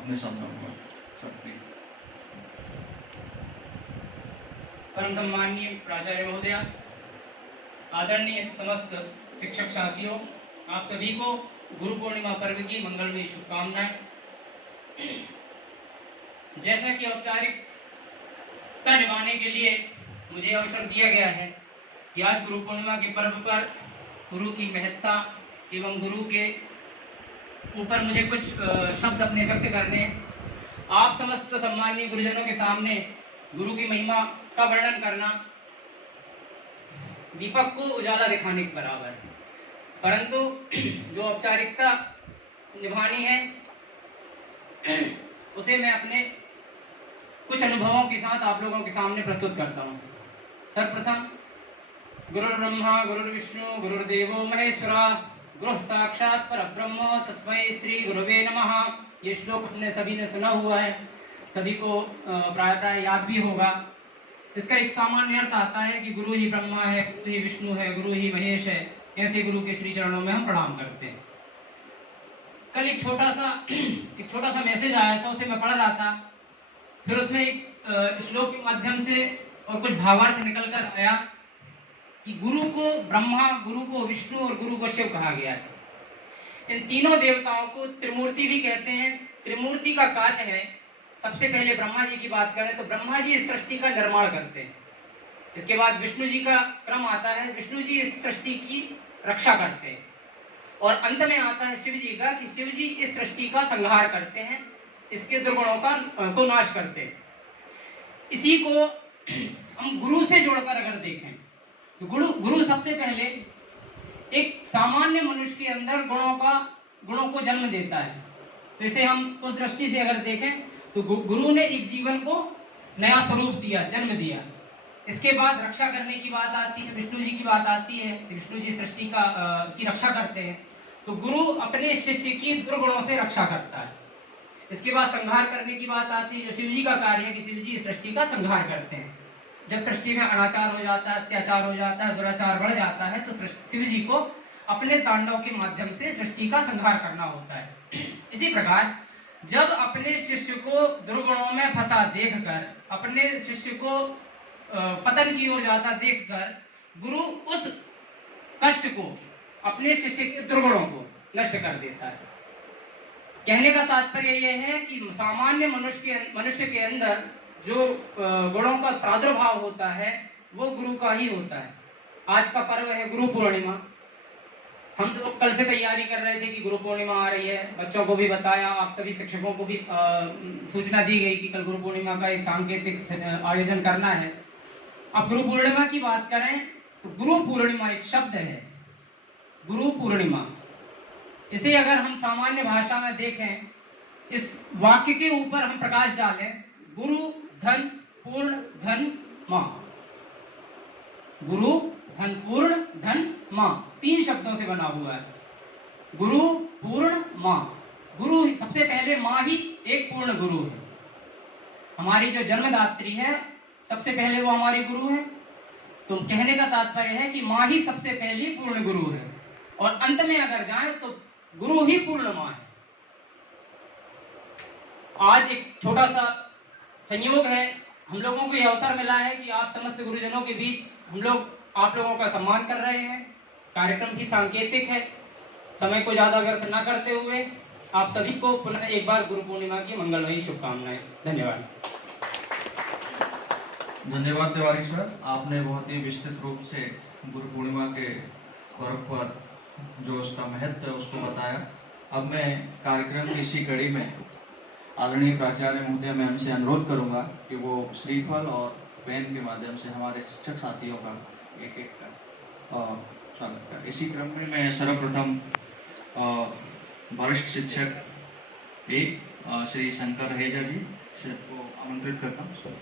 अपने सामने सबकी। परम सम्माननीय प्राचार्य महोदया, आदरणीय समस्त शिक्षक साथियों, आप सभी को गुरु पूर्णिमा पर्व की मंगलमयी शुभकामनाएं। जैसा कि औपचारिकता निभाने के लिए मुझे अवसर दिया गया है कि आज गुरु पूर्णिमा के पर्व पर गुरु की महत्ता एवं गुरु के ऊपर मुझे कुछ शब्द अपने व्यक्त करने, आप समस्त सम्माननीय गुरुजनों के सामने गुरु की महिमा का वर्णन करना दीपक को उजाला दिखाने के बराबर है। परंतु जो औपचारिकता निभानी है उसे मैं अपने कुछ अनुभवों के साथ आप लोगों के सामने प्रस्तुत करता हूँ। सर्वप्रथम गुरुर् ब्रह्मा गुरुर्विष्णु गुरुर्देवो महेश्वरा गुरु साक्षात परब्रह्म तस्मै श्री गुरुवे नमः। ये श्लोक हमने सभी ने सुना हुआ है, सभी को प्राय याद भी होगा। इसका एक सामान्य अर्थ आता है कि गुरु ही ब्रह्मा है, गुरु ही विष्णु है, गुरु ही महेश है। ऐसे गुरु के श्री चरणों में हम प्रणाम करते हैं। कल एक छोटा सा मैसेज आया था, उसे मैं पढ़ रहा था। फिर उसमें एक श्लोक के माध्यम से और कुछ भावार्थ निकल कर आया कि गुरु को ब्रह्मा, गुरु को विष्णु और गुरु को शिव कहा गया है। इन तीनों देवताओं को त्रिमूर्ति भी कहते हैं। त्रिमूर्ति का कार्य है, सबसे पहले ब्रह्मा जी की बात करें तो ब्रह्मा जी इस सृष्टि का निर्माण करते हैं। इसके बाद विष्णु जी का क्रम आता है, विष्णु जी इस सृष्टि की रक्षा करते हैं। और अंत में आता है शिव जी का, कि शिव जी इस सृष्टि का संहार करते हैं, इसके दुर्गुणों को नाश करते हैं। इसी को हम गुरु से जोड़कर अगर देखें तो गुरु सबसे पहले एक सामान्य मनुष्य के अंदर गुणों को जन्म देता है। तो इसे हम उस दृष्टि से अगर देखें तो गुरु ने एक जीवन को नया स्वरूप दिया, जन्म दिया। इसके बाद रक्षा करने की बात आती है, विष्णु जी की बात आती है, विष्णु जी सृष्टि की रक्षा करते हैं। तो गुरु अपने शिष्य की दुर्गुणों से रक्षा करता है। इसके बाद संहार करने की बात आती है, जो शिव जी का कार्य है कि शिव जी सृष्टि का संहार करते हैं। जब सृष्टि में अनाचार हो जाता है, अत्याचार हो जाता है, दुराचार बढ़ जाता है, तो शिव जी को अपने तांडव के माध्यम से सृष्टि का संहार करना होता है। इसी प्रकार जब अपने शिष्य को दुर्गुणों में फंसा देखकर, अपने शिष्य को पतन की ओर जाता देखकर, गुरु उस कष्ट को, अपने शिष्य के दुर्गुणों को नष्ट कर देता है। कहने का तात्पर्य यह है कि सामान्य मनुष्य के अंदर जो गुणों का प्रादुर्भाव होता है वो गुरु का ही होता है। आज का पर्व है गुरु पूर्णिमा। हम लोग कल से तैयारी कर रहे थे कि गुरु पूर्णिमा आ रही है, बच्चों को भी बताया, आप सभी शिक्षकों को भी सूचना दी गई कि कल गुरु पूर्णिमा का एक सांकेतिक आयोजन करना है। अब गुरु पूर्णिमा की बात करें तो गुरु पूर्णिमा एक शब्द है, गुरु पूर्णिमा। इसे अगर हम सामान्य भाषा में देखें, इस वाक्य के ऊपर हम प्रकाश डालें, गुरु धन पूर्ण धन मां, गुरु धन पूर्ण धन मां, 3 शब्दों से बना हुआ है। गुरु पूर्ण मां, गुरु सबसे पहले मां ही एक पूर्ण गुरु है। हमारी जो जन्मदात्री है सबसे पहले वो हमारी गुरु है। तो कहने का तात्पर्य है कि मां ही सबसे पहली पूर्ण गुरु है, और अंत में अगर जाए तो गुरु ही पूर्ण मां है। आज एक छोटा सा संयोग है, हम लोगों को यह अवसर मिला है कि आप समस्त गुरुजनों के बीच हम लोग आप लोगों का सम्मान कर रहे हैं। कार्यक्रम की सांकेतिक है, समय को ज्यादा व्यर्थ न करते हुए आप सभी को पुनः एक बार गुरु पूर्णिमा की मंगलमयी शुभकामनाएं। धन्यवाद। धन्यवाद तिवारी सर, आपने बहुत ही विस्तृत रूप से गुरु पूर्णिमा के पर्व पर जो उसका महत्व है उसको बताया। अब मैं कार्यक्रम की इसी कड़ी में आदरणीय प्राचार्य महोदय मैम से अनुरोध करूंगा कि वो श्रीफल और पेन के माध्यम से हमारे शिक्षक साथियों का एक एक स्वागत करें। इसी क्रम में मैं सर्वप्रथम वरिष्ठ शिक्षक श्री शंकर रहेजा जी से को आमंत्रित करता हूँ।